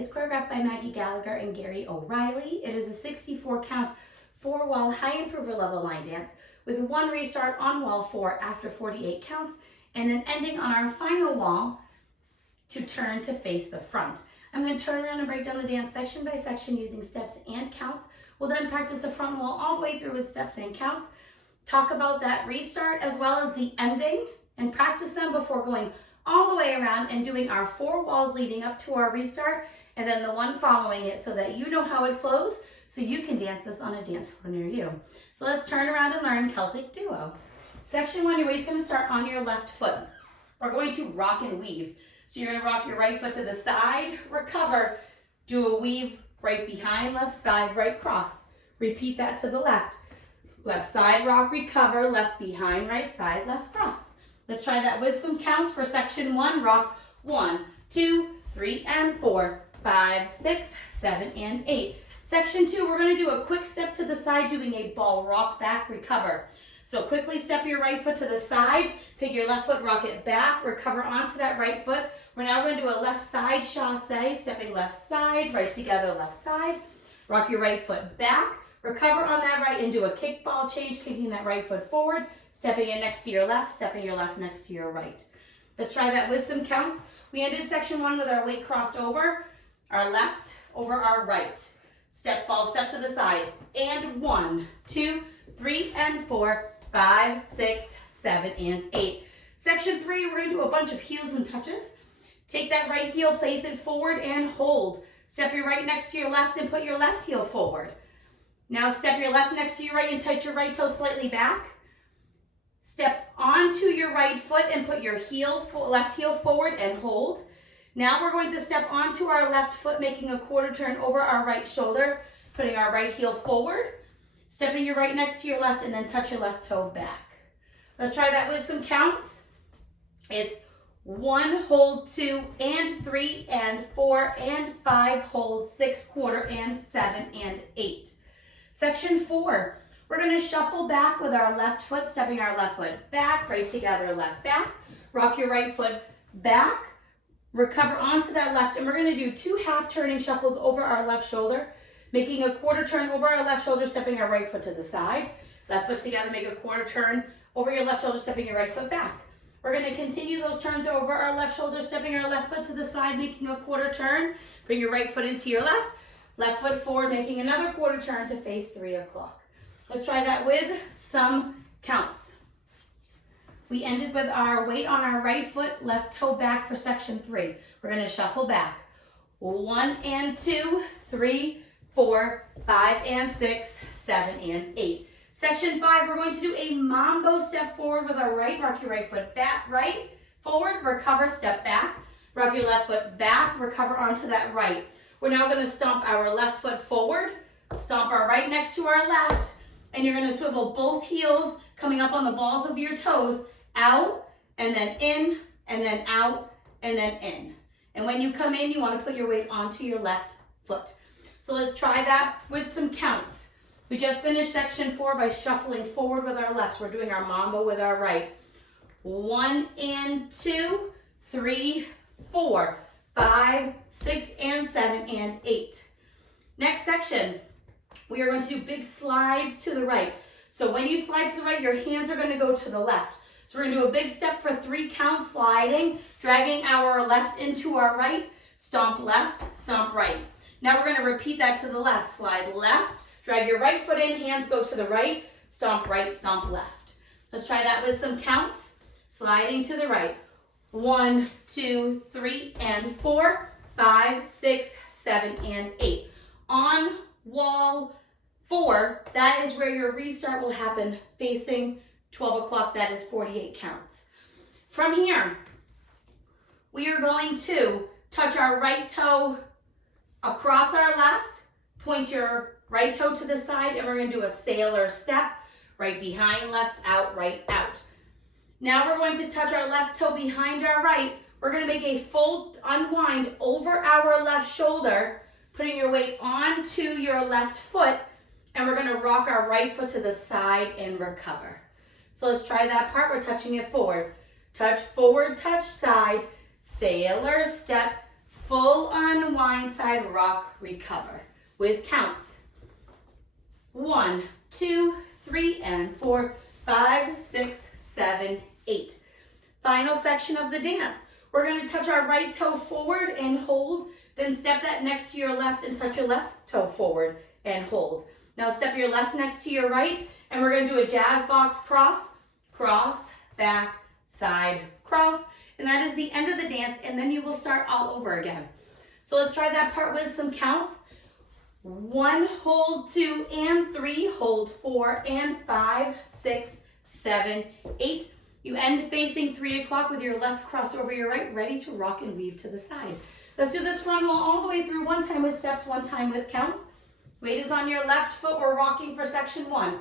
It's choreographed by Maggie Gallagher and Gary O'Reilly. It is a 64 count, 4-wall high improver level line dance with one restart on wall 4 after 48 counts and an ending on our final wall to turn to face the front. I'm going to turn around and break down the dance section by section using steps and counts. We'll then practice the front wall all the way through with steps and counts, talk about that restart as well as the ending, and practice them before going all the way around and doing our 4 walls leading up to our restart and then the one following it so that you know how it flows so you can dance this on a dance floor near you. So let's turn around and learn Celtic Duo. Section 1, your weight's going to start on your left foot. We're going to rock and weave. So you're going to rock your right foot to the side, recover, do a weave right behind, left side, right cross. Repeat that to the left. Left side rock, recover, left behind, right side, left cross. Let's try that with some counts for section 1. Rock 1, 2, 3, and 4, 5, 6, 7, and 8. Section 2, we're going to do a quick step to the side doing a ball rock back, recover. So quickly step your right foot to the side, take your left foot, rock it back, recover onto that right foot. We're now going to do a left side chassé, stepping left side, right together, left side. Rock your right foot back, recover on that right and do a kick ball change, kicking that right foot forward, stepping it next to your left, stepping your left next to your right. Let's try that with some counts. We ended section 1 with our weight crossed over, our left over our right. Step ball, step to the side, and 1, 2, 3, and 4, 5, 6, 7, and 8. Section 3, we're going to do a bunch of heels and touches. Take that right heel, place it forward, and hold. Step your right next to your left and put your left heel forward. Now step your left next to your right and touch your right toe slightly back. Step onto your right foot and put your left heel forward and hold. Now we're going to step onto our left foot, making a quarter turn over our right shoulder, putting our right heel forward, stepping your right next to your left, and then touch your left toe back. Let's try that with some counts. It's 1, hold, 2, and 3, and 4, and 5, hold, 6, quarter, and 7, and 8. Section 4, we're going to shuffle back with our left foot, stepping our left foot back, right together, left back. Rock your right foot back, recover onto that left, and we're going to do 2 half-turning shuffles over our left shoulder, making a quarter turn over our left shoulder, stepping our right foot to the side. Left foot together, make a quarter turn over your left shoulder, stepping your right foot back. We're going to continue those turns over our left shoulder, stepping our left foot to the side, making a quarter turn. Bring your right foot into your left foot forward, making another quarter turn to face 3 o'clock. Let's try that with some counts. We ended with our weight on our right foot, left toe back for section 3. We're going to shuffle back. 1 and 2, 3, 4, 5 and 6, 7 and 8. Section 5, we're going to do a mambo step forward with our right. Rock your right foot back, right, forward, recover, step back. Rock your left foot back, recover onto that right. We're now going to stomp our left foot forward, stomp our right next to our left, and you're going to swivel both heels coming up on the balls of your toes, out, and then in, and then out, and then in. And when you come in, you want to put your weight onto your left foot. So let's try that with some counts. We just finished section 4 by shuffling forward with our left. So we're doing our mambo with our right. 1 and 2, 3, 4, 5, 6, and 7, and 8. Next section, we are going to do big slides to the right. So when you slide to the right, your hands are going to go to the left. So we're going to do a big step for 3 counts, sliding, dragging our left into our right, stomp left, stomp right. Now we're going to repeat that to the left. Slide left, drag your right foot in, hands go to the right, stomp right, stomp left. Let's try that with some counts. Sliding to the right. 1, 2, 3, and 4, 5, 6, 7, and 8. On wall 4, that is where your restart will happen, facing 12 o'clock, that is 48 counts. From here, we are going to touch our right toe across our left, point your right toe to the side, and we're going to do a sailor step, right behind, left, out, right, out. Now we're going to touch our left toe behind our right. We're going to make a full unwind over our left shoulder, putting your weight onto your left foot, and we're going to rock our right foot to the side and recover. So let's try that part. We're touching it forward. Touch, forward, touch, side, sailor, step, full unwind, side rock, recover with counts. 1, 2, 3, and 4, 5, 6, 7, 8. Final section of the dance. We're going to touch our right toe forward and hold, then step that next to your left and touch your left toe forward and hold. Now step your left next to your right, and we're going to do a jazz box cross, cross, back, side, cross, and that is the end of the dance, and then you will start all over again. So let's try that part with some counts. 1, hold, 2, and 3, hold, 4, and 5, 6, 7, 8. You end facing 3 o'clock with your left cross over your right, ready to rock and weave to the side. Let's do this front wall all the way through, 1 time with steps, 1 time with counts. Weight is on your left foot. We're rocking for section 1.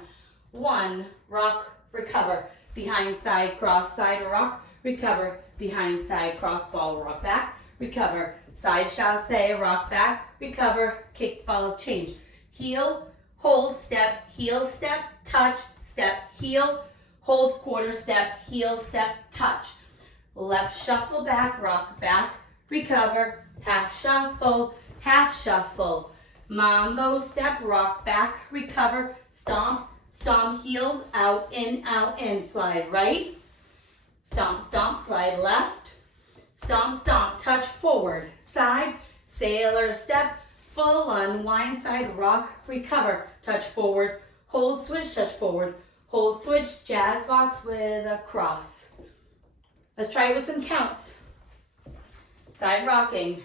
1, rock, recover, behind, side, cross, side, rock, recover, behind, side, cross, ball, rock back, recover, side, chassé, rock back, recover, kick, ball, change. Heel, hold, step, heel, step, touch, step, heel, hold, quarter step, heel, step, touch. Left shuffle back, rock back, recover, half shuffle, mambo step, rock back, recover, stomp, stomp, heels, out, in, slide right, stomp, stomp, slide left, stomp, stomp, touch forward, side, sailor step, full unwind, side rock, recover, touch forward, hold, switch, touch forward, hold, switch, jazz box with a cross. Let's try it with some counts. Side rocking.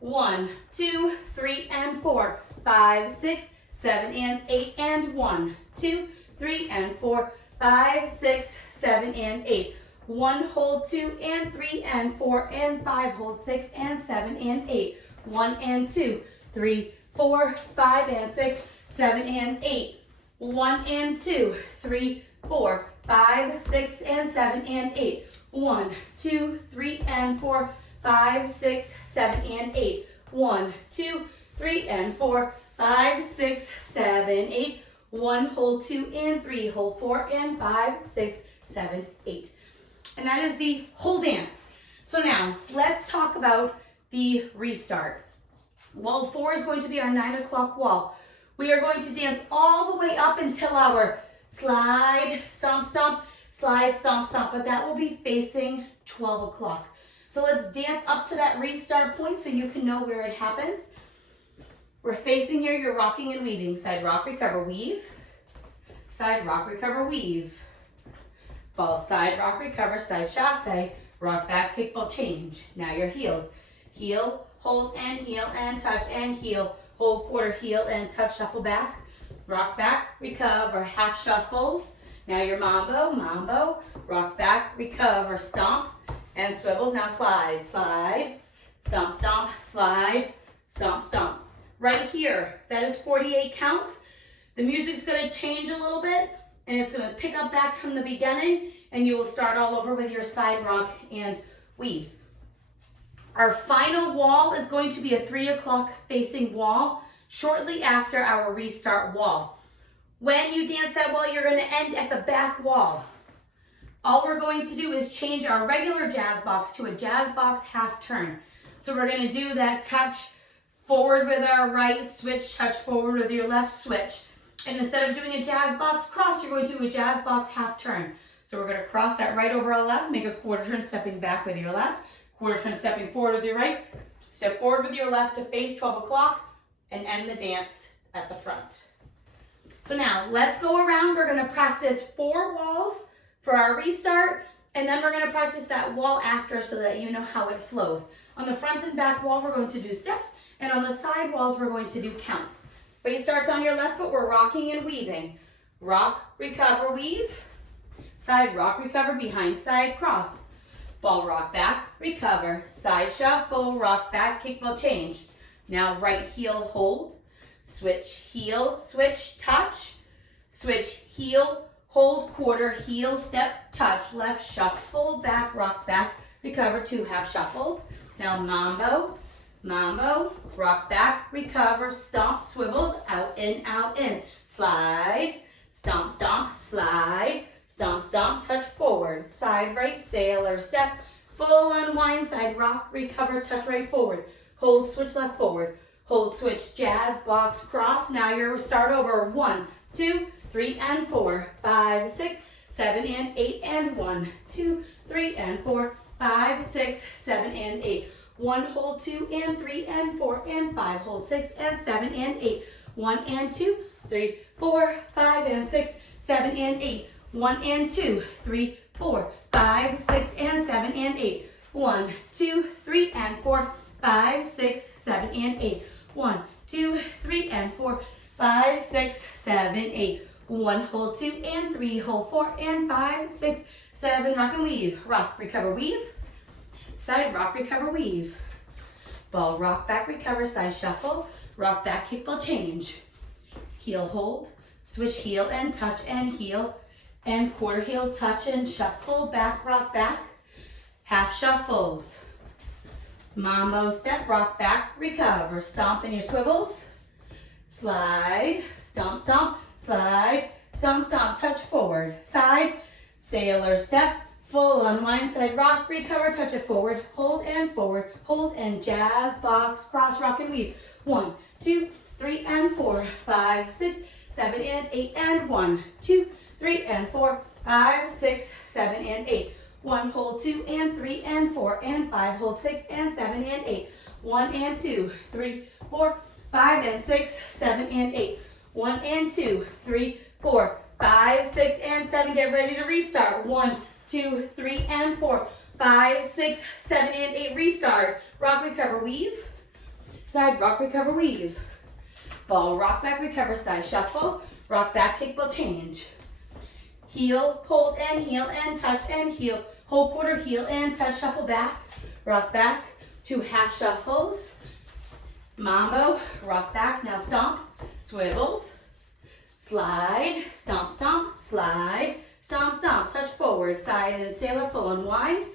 1, 2, 3, and 4, 5, 6, 7, and 8, and 1, 2, 3, and 4, 5, 6, 7, and 8. 1, hold, 2, and 3, and 4, and 5, hold, 6, and 7, and 8. 1, and 2, 3, 4, 5, and 6, 7, and 8. 1, and 2, 3, 4, 5, 6, and 7, and 8. 1, 2, 3, and 4, 5, 6, 7, and 8. 1, 2, 3, and 4, 5, 6, 7, 8. 1, hold, 2, and 3, hold, 4, and 5, 6, 7, 8. And that is the whole dance. So now, let's talk about the restart. Wall 4 is going to be our 9 o'clock wall. We are going to dance all the way up until our slide, stomp, stomp, slide, stomp, stomp, but that will be facing 12 o'clock. So let's dance up to that restart point so you can know where it happens. We're facing here, you're rocking and weaving. Side rock, recover, weave. Side rock, recover, weave. Ball, side rock, recover, side chassé. Rock back, kick, ball, change. Now your heels. Heel, hold, and touch, and heel. Hold, quarter, heel, and touch, shuffle back. Rock back, recover, half shuffles. Now your mambo, rock back, recover, stomp, and swivels. Now slide, slide, stomp, stomp, slide, stomp, stomp. Right here, that is 48 counts. The music's gonna change a little bit, and it's gonna pick up back from the beginning, and you will start all over with your side rock and weaves. Our final wall is going to be a 3 o'clock facing wall shortly after our restart wall. When you dance that wall, you're going to end at the back wall. All we're going to do is change our regular jazz box to a jazz box half turn. So we're going to do that touch forward with our right, switch, touch forward with your left, switch. And instead of doing a jazz box cross, you're going to do a jazz box half turn. So we're going to cross that right over our left, make a quarter turn, stepping back with your left, quarter turn, stepping forward with your right, step forward with your left to face 12 o'clock, and end the dance at the front. So now let's go around. We're going to practice 4 walls for our restart, and then we're going to practice that wall after so that you know how it flows. On the front and back wall, we're going to do steps, and on the side walls, we're going to do counts. Weight starts on your left foot. We're rocking and weaving. Rock, recover, weave. Side rock, recover, behind, side, cross. Ball, rock back, recover. Side shuffle, rock back, kick, ball, change. Now right heel, hold. Switch, heel, switch, touch. Switch, heel, hold, quarter, heel, step, touch. Left shuffle, back, rock back, recover, 2 half shuffles. Now mambo, rock back, recover, stomp, swivels, out, in. Slide, stomp, stomp, slide, stomp, stomp, touch forward. Side right, sailor step, full unwind, side rock, recover, touch right forward. hold, switch left, forward, hold, switch, jazz, box, cross. Now you're start over. 1, 2, 3, and 4, 5, 6, 7, and 8, and 1, 2, 3, and 4, 5, 6, 7, and 8. 1, hold, 2, and 3, and 4, and 5, hold, 6, and 7, and 8. 1 and 2, 3, 4, 5, and 6, 7, and 8. 1 and 2, 3, 4, 5, 6, and 7, and 8. 1, 2, 3, and 4, 5, 6, 7, and 8. 1, 2, 3, and 4, 5, 6, 7, 8. 1, hold, 2, and 3, hold, 4, and 5, 6, 7, rock and weave. Rock, recover, weave. Side, rock, recover, weave. Ball, rock, back, recover, side, shuffle. Rock, back, kick, ball, change. Heel, hold. Switch, heel, and touch, and heel. And quarter heel, touch, and shuffle. Back, rock, back. Half shuffles. Mambo step, rock, back, recover. Stomp in your swivels. Slide, stomp, stomp, slide, stomp, stomp, touch forward. Side, sailor step, full unwind, side rock, recover, touch it forward, hold, and jazz, box, cross, rock, and weave. 1, 2, 3, and 4, 5, 6, 7, and 8, and 1, 2, 3, and 4, 5, 6, 7, and 8. 1, hold, 2, and 3, and 4, and 5, hold, 6, and 7, and 8. 1 and 2, 3, 4, 5, and 6, 7, and 8. 1 and 2, 3, 4, 5, 6, and 7. Get ready to restart. 1, 2, 3, and 4, 5, 6, 7, and 8. Restart. Rock, recover, weave. Side, rock, recover, weave. Ball, rock, back, recover, side, shuffle. Rock, back, kick, ball, change. Heel, hold, and touch, and heel. Hold, quarter, heel, and touch, shuffle back. Rock back, 2 half shuffles. Mambo, rock back, now stomp, swivels. Slide, stomp, stomp, slide, stomp, stomp, touch forward, side and sailor, full unwind.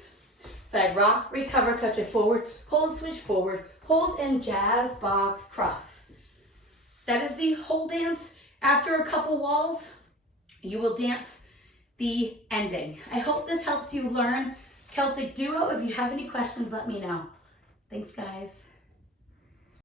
Side rock, recover, touch it forward, hold, switch forward, hold, and jazz, box, cross. That is the whole dance. After a couple walls, you will dance the ending. I hope this helps you learn Celtic Duo. If you have any questions, let me know. Thanks, guys.